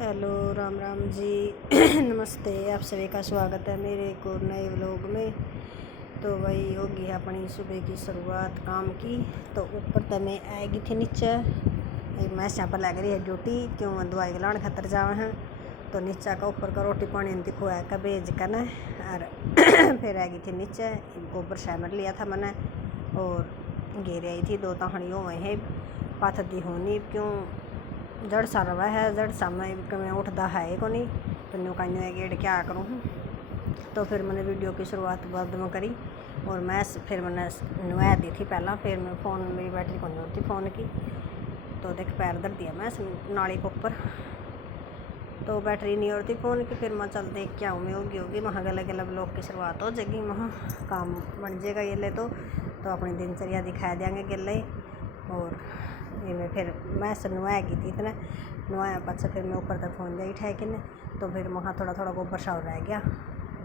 Hello Ram Ram ji. नमस्ते, आप सभी का स्वागत है मेरे एक और नए व्लॉग में। तो वही होगी अपनी सुबह की शुरुआत काम की। तो ऊपर तो मैं आएगी थी नीचे, मैं यहाँ पर लग रही है ड्यूटी, क्यों दवाई लाने खातर जावे हैं। तो नीचा का ऊपर का रोटी पानी इनती खुआ का भेज कर न और फिर आएगी थी नीचे। गोबर शैमर लिया था मैंने और घेर आई थी 2 तहड़ियों में है पाथ दी होनी, क्यों जड़ सा रवा है, जड़ सा मैं उठता है को नहीं, तो न्यू का न्यू गेड़ क्या करूँ। तो फिर मैंने वीडियो की शुरुआत बाद में करी और मैं फिर मैंने नुआ दी थी पहला, फिर मैं फ़ोन मेरी बैटरी को नहीं होती फ़ोन की, तो देख पैर धर दिया मैं नाली के ऊपर, तो बैटरी नहीं होती फ़ोन की। फिर मैं चल देख क्या हूँ मैं होगी वहाँ गले गले ब्लॉग की शुरुआत हो जाएगी, वहाँ काम बन जाएगा ये ले। तो अपनी दिनचर्या दिखा देंगे गिले। और ये मैं फिर मैं नुआ की थी इतना नुआया पाछा, फिर मैं ऊपर तक फोन जाई ठह किने, तो फिर वहाँ थोड़ा थोड़ा गोबर शावर रह गया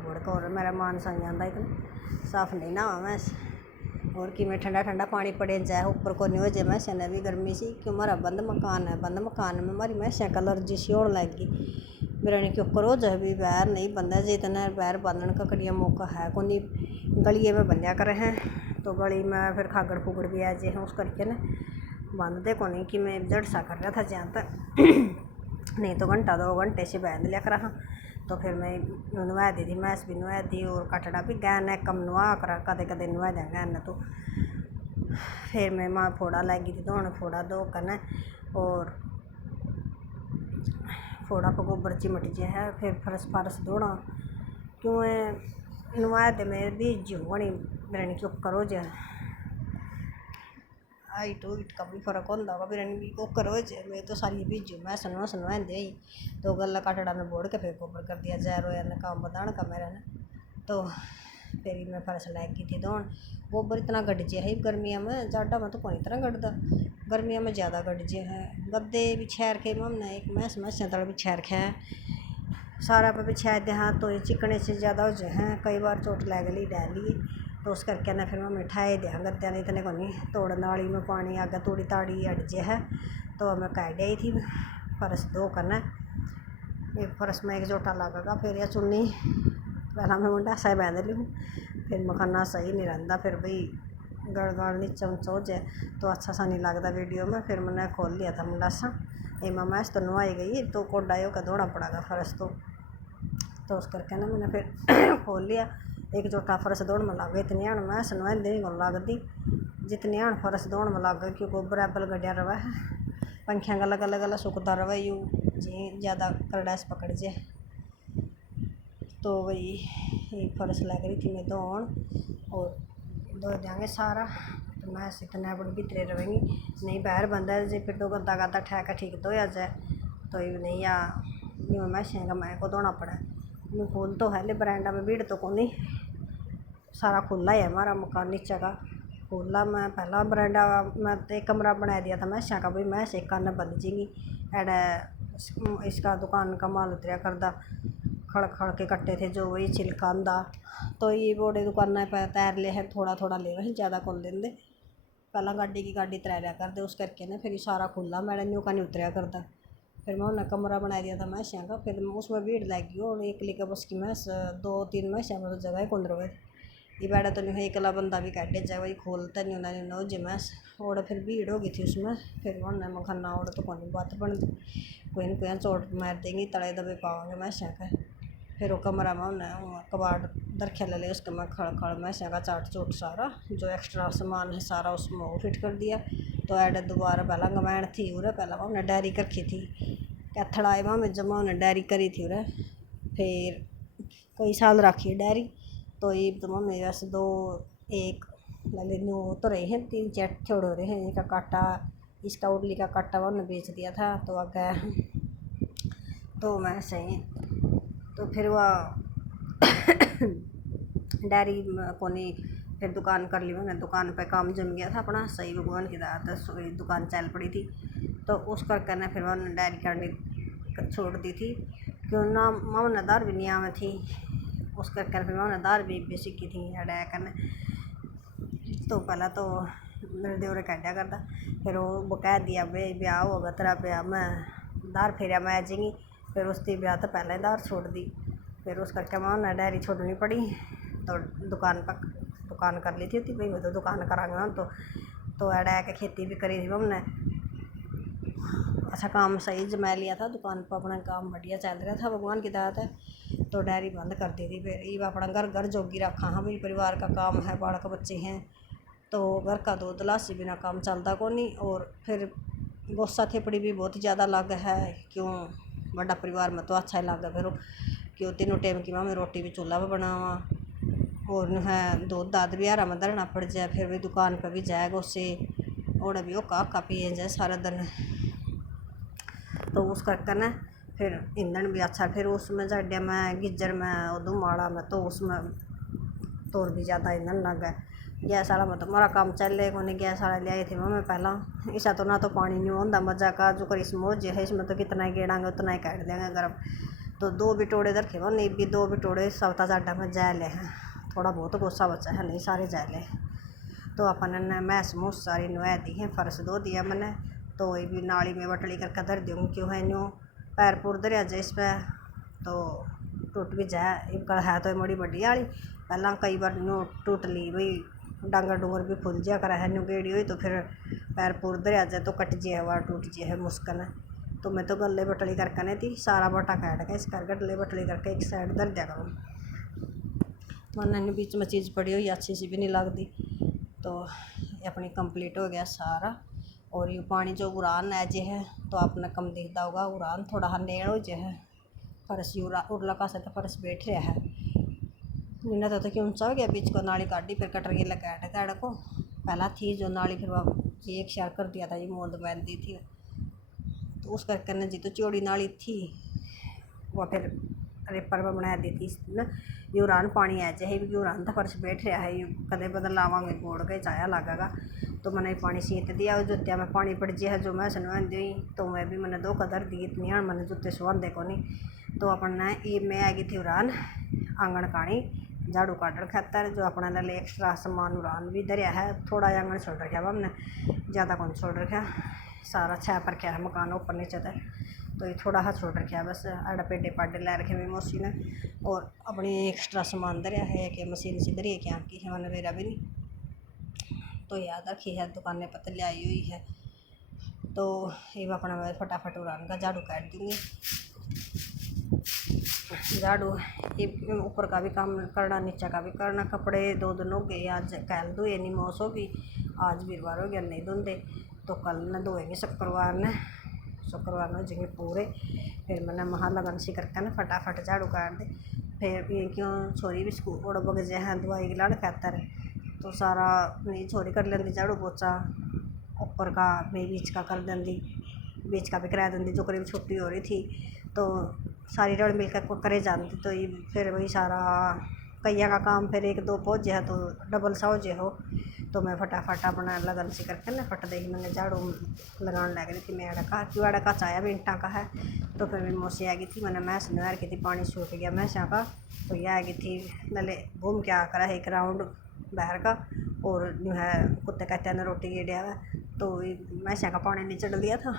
गुड़ को, और मेरा मान सा जाता इतना साफ नहीं ना मैं। और कि मैं ठंडा ठंडा पानी पड़े जाए ऊपर को नहीं हो जाए। मैं ने भी गर्मी सी, क्यों हमारा बंद मकान है, बंद मकान में हमारी मैसें का एलर्जी सी होने लगी। मेरा ने क्यों करो जो भी बैर नहीं बंदा जितना बैर बांधने का कड़िया मौका है को नहीं, गलिए में बंध्या करे हैं। तो गली में फिर खागड़ फुगड़ भी आ जाए हैं, उस करके ना बांधते को नहीं कि मैं जड़ सा कर रहा था जहाँ तक नहीं तो घंटा 2 घंटे से बांध लिया करा। तो फिर मैं नुआ दी थी, मैस भी नुआ दी और कटड़ा भी गैन है कम नुआ कर कदे कदे नुआ दें गैन। तो फिर मैं माँ फोड़ा लगी थी धोने, फोड़ा दो करना और फोड़ा पर गोबर चिमट जे है, फिर फरस फरस धोना, क्यों नुआ दे मैं भी जीवनी मेरे क्यों करो जे हाइट वाइट का भी फर्क होता होगा। फिर को करो जे मैं तो सारी बीजू मैं सनवा दे तो गला काटड़ा ने बोड़ के फिर गोबर कर दिया जा रोया ने काम बताने का मेरा ने। तो फिर मैं फरस लगी थी धोन, गोबर इतना गड जे है गर्मिया में, जाडा में तो कौन इतना गड़ता, गर्मिया में ज़्यादा गड जे है। गद्दे बिछा रखे हमने एक मैस तड़ बिछा रखे है सारा पे बिछा दे हाँ, तो ये चिकने से ज़्यादा हो जाए हैं, कई बार चोट लग गई डाली। तो उस करके ना फिर मैं मिठाई दें गद्दे ने इतने को नहीं तोड़ नाली में पानी आगे तोड़ी ताड़ी अट जे है। तो मैं कह दी थी फरस दो करना, एक फरस में एक जोटा लगेगा, फिर यह चुन्नी पहला मैं मुंडा सा बांध लूँ, फिर मखाना सही नहीं रहता, फिर भाई गड़ गड़ नीचे ऊँचा हो जाए तो अच्छा सा नहीं लगता वीडियो में। फिर मैंने खोल लिया था मुंडा सा मैस तो नुआई गई, तो कोडायो का धोना पड़ेगा फरस तो उस करके ना मैंने फिर खोल लिया। एक जोटा फरस दौड़ में लग गई, इतनी आण मैस नुआंदी नहीं कौन लगती जितनी आण फरस दौड़ में लग गई, क्योंकि गोबर एबल गड्या रवा है पंखियाँ गला गला गला सुखता रवा यू जी ज़्यादा करड़ास पकड़ जाए। तो वही एक फरस लग रही थी मैं धोन और धो देंगे सारा, तो मैं इतना बड़ी भीतरे रहेंगी नहीं बाहर बंदा जी, फिर तो गद्दा गद्दा ठहका ठीक धोया जाए तो ये नहीं या न्यू मैसें का मैं को धोना पड़ा। न्यू खोल तो है ले बरांडा में भीड़ तो को नहीं, सारा खुला है हमारा मकान नीचे का खुला। मैं पहला बरांडा में एक कमरा बना दिया था मैसा का, भाई मैस एक कान बंद जाएगी एडा इसका दुकान का माल उतरिया करदा खड़ खड़ के कट्टे थे जो वही छिलका आंदा, तो ये बोड़े दुकान पर तैर ले है थोड़ा थोड़ा ले वही ज़्यादा खोल देंगे पहला गाड़ी की गाड़ी तैरिया कर दे, उस करके ना फिर सारा खुला मैंने न्यू का नहीं उतरिया करता। फिर मैं उन्हें कमरा बना दिया था मैसा का, फिर उसमें भीड़ लगी और एक लेकर बस की मैस 2-3 मैसा में तो जगह ही कौन रहे ये बैठा तो नहीं अकेला बंदा भी काटे जाए वही खोलता नहीं उन्होंने नो जे मैस और फिर भीड़ हो गई थी उसमें। फिर उन्हें मखाना और तो कौन बात बन कोई न कोई चोट मार देंगी तले दबे पाओगे मैसा का। फिर वो कमरा में उन्हें कबाड़ दरख्या ले उसके मैं खड़ खड़ मैसा का चाट चोट सारा जो एक्स्ट्रा सामान है सारा उसमें वो फिट कर दिया। तो ऐड दोबारा पहला गमैन थी उरे पहला उन्हें डायरी रखी थी कैथड़ाए में जमा उन्हें डायरी करी थी उरे, फिर कई साल रखी डायरी। तो ये तो मम्मी वैसे 2-1 न्यू तो रहे हैं 3-4 छोड़ हो रहे हैं, इनका काटा इसका उर्ली का काटा हुआ उन्हें बेच दिया था तो आगे तो मैं सही। तो फिर वह डायरी को नहीं फिर दुकान कर ली मैंने, दुकान पे काम जम गया था अपना सही भगवान की दात दुकान चल पड़ी थी। तो उस करके ना फिर मैंने डायरी करनी छोड़ दी थी, क्यों ना मामा दार भी नहीं आवे थी उस करके फिर मामा दार भी सीखी थी अड़ा करने। तो पहला तो मेरे देवरे कह करता फिर वो कह दिया भाई ब्याह होगा तेरा ब्याह मैं दार फेरा मैं आ जाएंगी, फिर उसकी ब्याह तो पहले धार छोड़ दी, फिर उस करके मैं उन्हें डेयरी छोड़नी पड़ी। तो दुकान कर ली थी भाई, मैं तो दुकान करांगा तो ऐड के खेती भी करी थी हमने। अच्छा काम सही जमा लिया था, दुकान पर अपना काम बढ़िया चल रहा था भगवान की दात है। तो डेयरी बंद कर दी थी, फिर ये अपना घर जोगी रखा। हाँ भाई परिवार का काम है, बालक बच्चे हैं, तो घर का दूध लासी बिना काम चलता को नहीं। और फिर गोसा थेपड़ी भी बहुत ज़्यादा लग है, क्यों बड़ा परिवार में तो अच्छा ही लगे। फिर क्यों तीनों टाइम की मैं रोटी भी चूल्हा पर बनावा, और है दूध दाद भी हरा में धरना पड़ जाए, फिर भी दुकान पर भी जाएगा उससे और भी वो का पिए जाए सारा दिन। तो उस करके ना फिर ईंधन भी अच्छा, फिर उसमें जड्या में गिज्जर में उदू माड़ा में, तो उसमें तो और भी ज़्यादा ईंधन लग गया। गैस वाला मतलब हमारा काम चले को नहीं, गैस वाला ले आई थी मैं पहला। ऐसा तो ना तो पानी नहीं होता मजा का, जो कर इसमें है इसमें तो कितना ही गेड़ांगे उतना ही काट देंगे गर्म। तो 2 बिटोड़े रखे वो नहीं भी, 2 बिटोड़े सवता जाडा में जैले हैं, थोड़ा बहुत गोसा बचा है, नहीं सारे जैले। तो अपन ने मैस मूस सारी नुआ दी है, फर्श धो दिया मैंने। तो ये भी नाली में बटली करके धर दूँगी, क्यों है न्यू पैर पुर धरिया जाए इस पर तो टूट भी जाए। एक है तो बड़ी बड़ी वाली, पहला कई बार न्यू टूट ली भाई, डांगर डूंगर भी खुल जा करा है न्यू गेड़ी हुई, तो फिर पैर पुर धरिया जाए तो कट जाए हुआ टूट जाए है मुश्किल है। तो मैं तो गले बटली करके नहीं थी, सारा बटा काट के इस कर गले बटली करके एक साइड धर दिया करूँ, वरना बीच में चीज़ पड़ी हुई अच्छी सी भी नहीं लगती। तो ये अपनी कंप्लीट हो गया सारा। और ये पानी जो उड़ान है जे है तो आपने कम दिखता होगा, उड़ान थोड़ा हनेड़ हो जे है, फर्श उड़ला का से तो फर्श बैठ रहा है। निना तो क्यों ऊँचा हो गया, बीच को नाली काटी, फिर कटर गिला काट को पहला थी जो नाली, फिर वह एक शेयर कर दिया था, ये मोद बैठ दी थी। तो उस करके न जी तो चौड़ी नाली थी वह फिर रेपर पर बना दी थी ना। यूरान पानी आ जाए यूरान तो फर्श बैठ रहा है, कदे बदलावांगे गोड़ के चाया लगेगा। तो मैंने पानी सीत दिया, और जुत्तिया में पानी पड़ जाए जो मैं सुनवादी हुई, तो मैं भी मैंने 2 कदर दी इतनी हाँ मैंने जुत्ते सुहांदे को नहीं। तो अपना ये मैं आ गई थी उरान आंगन काणी झाड़ू काटन खातर, जो अपना ले एक्स्ट्रा सामान उरान भी धरिया है। थोड़ा आंगन छोड़ रखा वह हमने, ज़्यादा कौन छोड़ रखा, सारा 6 पर क्या है मकान ऊपर नीचे तक, तो ये थोड़ा हाथ छोड़ रखा है बस। आड़ा पेडे पाडे लै रखे मेरी मौसी ने, और अपनी एक्स्ट्रा सामान धरिया है कि मशीन सी धरी है क्या की है मैंने मेरा भी नहीं, तो याद रखी है दुकानें पर ले आई हुई है। तो ये अपना मैं फटाफट उड़ान का झाड़ू काट दूँगी। झाड़ू ये ऊपर का भी काम करना, नीचे का भी करना। कपड़े 2 दिन हो गए, आज कल धोए नहीं, मौस होगी, आज वीरवार हो गया नहीं धोंदे, तो कल न धोएंगे शुक्रवार ने हो जाएंगे पूरे। फिर मैंने महा लगन सी करके ना फटाफट झाड़ू काट दे। फिर ये क्यों छोरी भी स्कूल बड़ो बग जाए हैं दवाई गिलाड़ खातर, तो सारा मेरी छोरी कर लेंदी झाड़ू पोछा, ऊपर का मेरी बीच का कर देंदी, बीच का भी करा देंदी जो करीब छुट्टी हो रही थी, तो सारी रल मिल कर करे जाती। तो ये फिर वही सारा कैया का काम फिर 1-2 पहुँच जाए तो डबल सा हो जाए हो। तो मैं फटाफट अपना लगन सी करके ना फट दे मैंने झाड़ू लगाने लग रही थी। मैं अड़का क्यों अड़का चाया मिनटा का है, तो फिर मेरी मौसी आ गई थी, मैंने मैस नहर की थी, पानी सूख गया मैसा का, तो यह आ गई थी नले घूम के आकर है 1 राउंड बाहर का, और जो है कुत्ते कहते हैं रोटी गिड़िया है, तो मैसा का पानी नहीं चढ़ लिया था।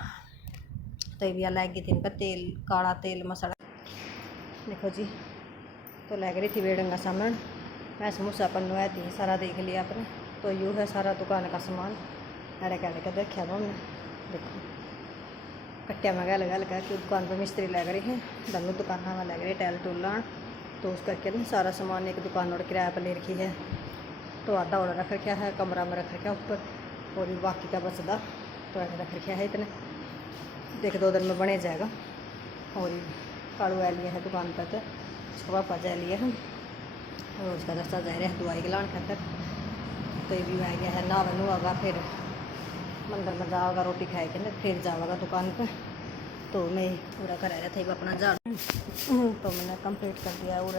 तो ये भी लग गई थी इनका तेल, काला तेल मसाला देखो जी। तो लग रही थी बेड़ंगा सामान, मैस मूसा अपन नुआ दी सारा देख लिया आपने। तो यूँ है सारा दुकान का सामान अड़े के देखा हमने, देखो कट्टिया में गल गल कर कि दुकान पर मिस्त्री लग रही है, दोनों दुकाना में लग रही टैल टूल लान। तो उस करके ना सारा सामान एक दुकान और किराया पर ले रखी है, तो आधा और रख रखा है कमरा में रख रखा ऊपर, और बाकी का बचदा तो ऐसे रख रखा है इतने, देख 2 दिन में बने जाएगा। और कालू आ लिया है दुकान पर, तो उसको पापा जा लिया हम, और उसका रास्ता जा रहा है दवाई गिलान खातर। तो ये भी आ गया है नहा नुआगा, फिर मंदिर में जाओगा रोटी खाएगा ना, फिर जाओगा दुकान पर। तो मैं पूरा करा रहा था अपना झाड़ू, तो मैंने कंप्लीट कर दिया। और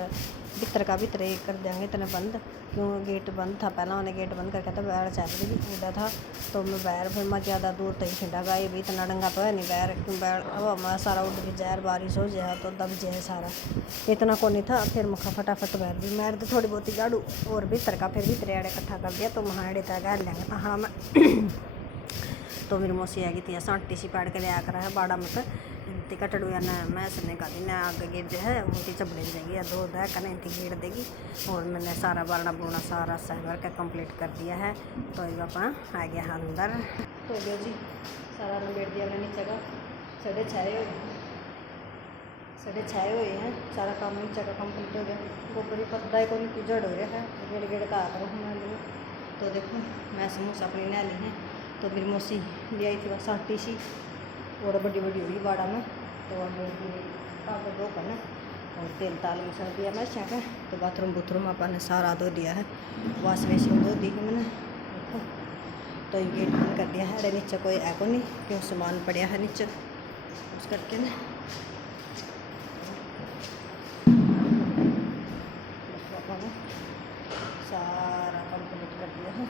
भीतर का भीतर कर देंगे इतने बंद, क्यों गेट बंद था पहला, उन्हें गेट बंद करके तो बाहर चल रही उड़ा था। तो मैं बाहर फिर मैं ज़्यादा दूर तक खिंडा गई भी, इतना डंगा तो है नहीं बाहर, क्यों बाहर अब मैं सारा उड़ भी जहर बारिश हो जाए तो दब जाए सारा, इतना को नहीं था। फिर मुखा फटाफट बाहर भी मार दे थोड़ी बहुत झाड़ू, और भीतर का फिर भीतर आड़े इकट्ठा कर दिया। तो वहाँ आड़े तक घर लेंगे हाँ मैं तो मेरी मौसी आ गई थी सांटी सी पाड़ के लिया कर है बाड़ा मत, इंती कटड़ू या ना मैं सुनने का दी ना आगे गेट जो है उनकी चबड़े जाएगी दो है कने इंती गेट देगी। और मैंने सारा बारना बुरना सारा सही वर्क कंप्लीट कर दिया है। तो ये अपना आ गया अंदर। तो गया जी सारा नबेड़ दिया मैंने नीचे का 6:30 हुए हैं। सारा काम नीचे का कंप्लीट हो गया। गोबर ही पत्ता को नहीं जड़ हो रहा है गेड़ गेड़ का आता हूँ। तो देखो मैं समोसा अपनी ले ली है। तो मेरी मौसी ले आई थी बस आटी सी और बड़ी बड़ी हुई बाड़ा में। तो अब कागज दो करना और तेल ताल में सर दिया मैं का। तो बाथरूम बूथरूम अपन सारा धो दिया है। वाश बेसिन धो दी है मैंने देखो। तो ये गेट बंद कर दिया है। अरे नीचे कोई है को नहीं क्यों सामान पड़ा है नीचे उस करके ना सारा कंप्लीट कर दिया है।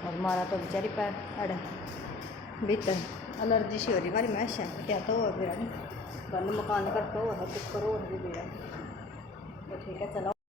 और मारा तो बेचारी पैर अड़ भीतर एलर्जी सी हो रही हमारी मैश है क्या तो हो गया बंद मकान करते हो कुछ करो भी तो ठीक है चलो।